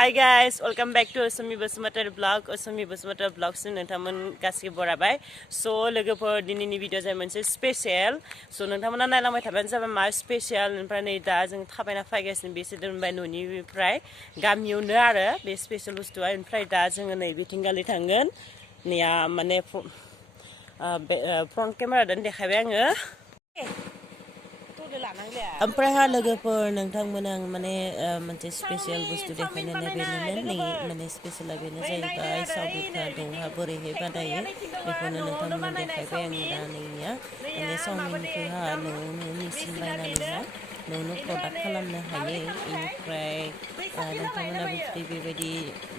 Hi guys, welcome back to Asumi Basumatar vlog. Asumi Basumatar vlog sin nontamon गासिबो बराबाय. So लोगोफोर दिनैनि video जाय मोनसे स्पेशल. So नोंथांमोना नायलांबाय थाबानो जाबाय मा स्पेशल ओमफ्राय नै दा जों थाबायना फैगासिनो बेसे दोनबाय न'निफ्राय गामियावनो आरो बे स्पेशल बुस्थुआ ओमफ्राय दा जोङो नै बिथिंगालि थांगोन. नैया माने फ्रन्ट केमेराजों देखायबाय आङो. ओमफ्रायहा लोगोफोर नोंथांमोना आं माने मोनसे स्पेशल बुस्थु देखायनो नागिरदोंमोन नै माने स्पेशला बेनो जाहैबाय चावमिनखौ न'हा बोरैहाय बानायो बेखौनो नोंथांमोननो देखायबाय आं दा नैया माने चावमिनखौहा न'आवनो मेचिन बायनानैहा न'आवनो प्रडाक्ट खालामनो हायो बेनिफ्राय नोंथांमोनाबो जुदि बेबायदि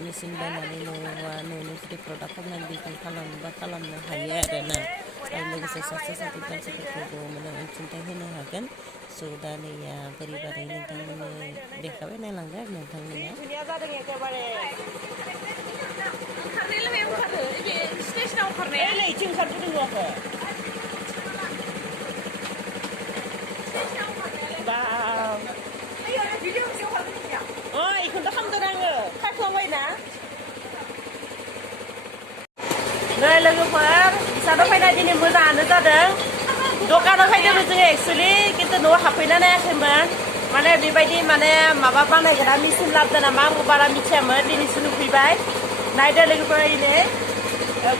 मेचिन बायनानै न'आवनो जुदि प्रडाक्ट खालामनानै बेखौ खालामोबा खालामनो हायो आरोना आरो लोगोसे सासे मानसिफोरखौबो माने अनसुंथाइ होनो हागोन. So दा नैया बोरै बानाय नोंथांमोननो देखायबाय नायलांदो आरो नोंथांमोना इखौनोथ' खालामदों आङो खाख्लांबायना नै लोगोफोर बिसानाव फैनाय दिनै मोजाङानो जादों. दखानाव फैदोंमोन जोङो एक्सुवेलि खिन्थु न'आव हाबफैना नायाखैमोन माने बेबायदि माने माबा बानायग्रा मेचिन लाबोदों नामा आंबो बारा मिथियामोन दिनैसो नुफैबाय. नायदो लोगोफोर नै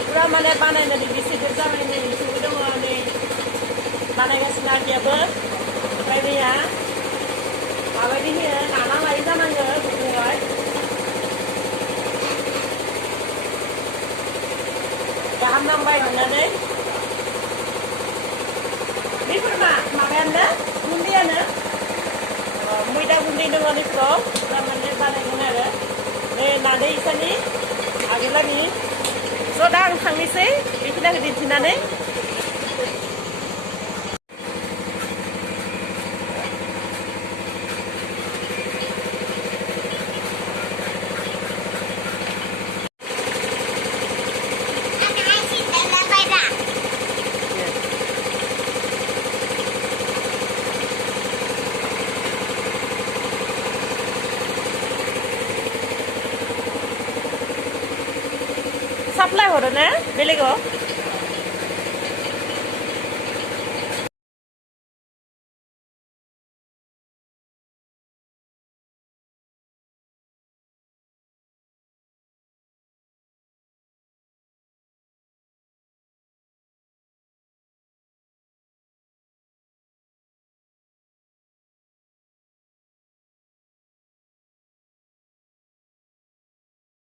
पुरा माने बानायनानै बेसे गोबाव जाबाय नै बिसोरबो दङ नै बानायगासिनो आंनियाबो ओमफ्राय नैया माबायदि होयो नाना लायै जानांगो बेखौहाय गाहाम नांबाय नुनानै बेफोर माबायानो गुन्दैयानो मैदा गुन्दै दङ नैफ्राव माने बानायगोन आरो नै नादै इसानि आगोलानि स' दा आं थांनोसै बेखिनिखौ दिन्थिनानै साप्लाय हरो ना बेलेगाव